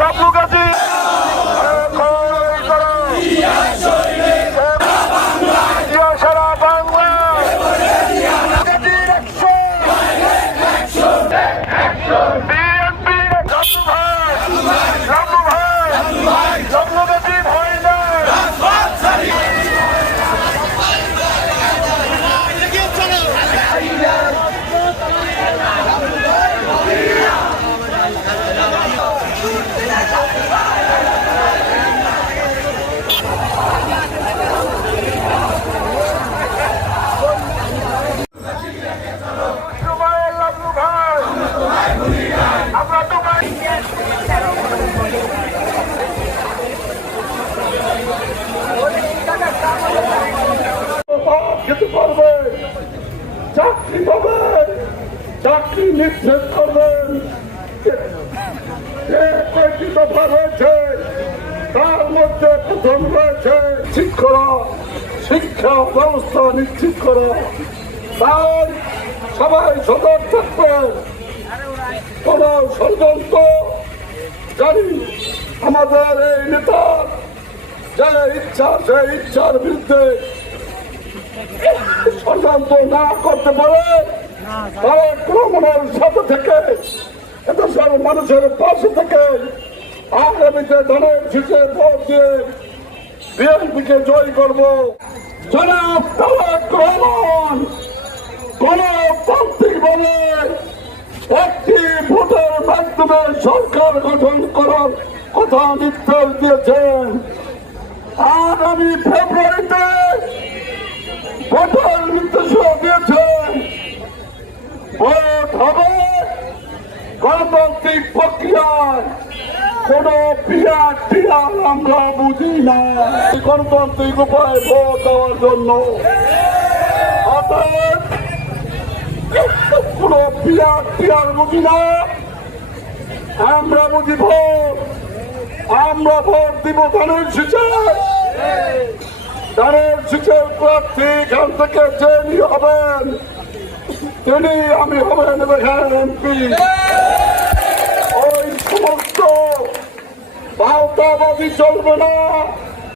রাজু গাজী সারা Bangla BNP Raju ভাই জন্মগাজী ভাই না খেতে পারবে, চাকরি পাবে, চাকরি নিশ্চিত করবেন। কয়েকটি দফা রয়েছে, তার মধ্যে প্রথম রয়েছে শিক্ষা ব্যবস্থা নিশ্চিত করা। তাই সবাই সতর্ক থাকবেন, কোন ষড়যন্ত্র জানি আমাদের এই নেতার যে ইচ্ছা সেই ইচ্ছার বিরুদ্ধে ষড়যন্ত্র না করতে পারে, তারা ক্রমণের সাথে থেকে এদেশের মানুষের পাশে থেকে আগামীতে ধানের শীষে ভোট দিয়ে বিএনপিকে জয় করব। জনাব তারেক রহমান গণতান্ত্রিকভাবে একটি ভোটের মাধ্যমে সরকার গঠন করার কথা নির্দেশ দিয়েছেন। আগামী ফেব্রুয়ারিতে ভোটের নির্দেশনা দিয়েছেন। ভোট হবে গণতান্ত্রিক প্রক্রিয়ায়, কোন বিরাট আমরা বুঝি না। গণতান্ত্রিক উপায় ভোট দেওয়ার জন্য কোন বিরাট বুঝি না, আমরা বুঝি ভোট। আমরা ভোট দিব ধানের শীষে। ধানের শীষের প্রার্থী এখান থেকে যিনি হবেন তিনি আমি হবেন এমপি। ওই সমস্ত ভাওতাবাদী চলবে না।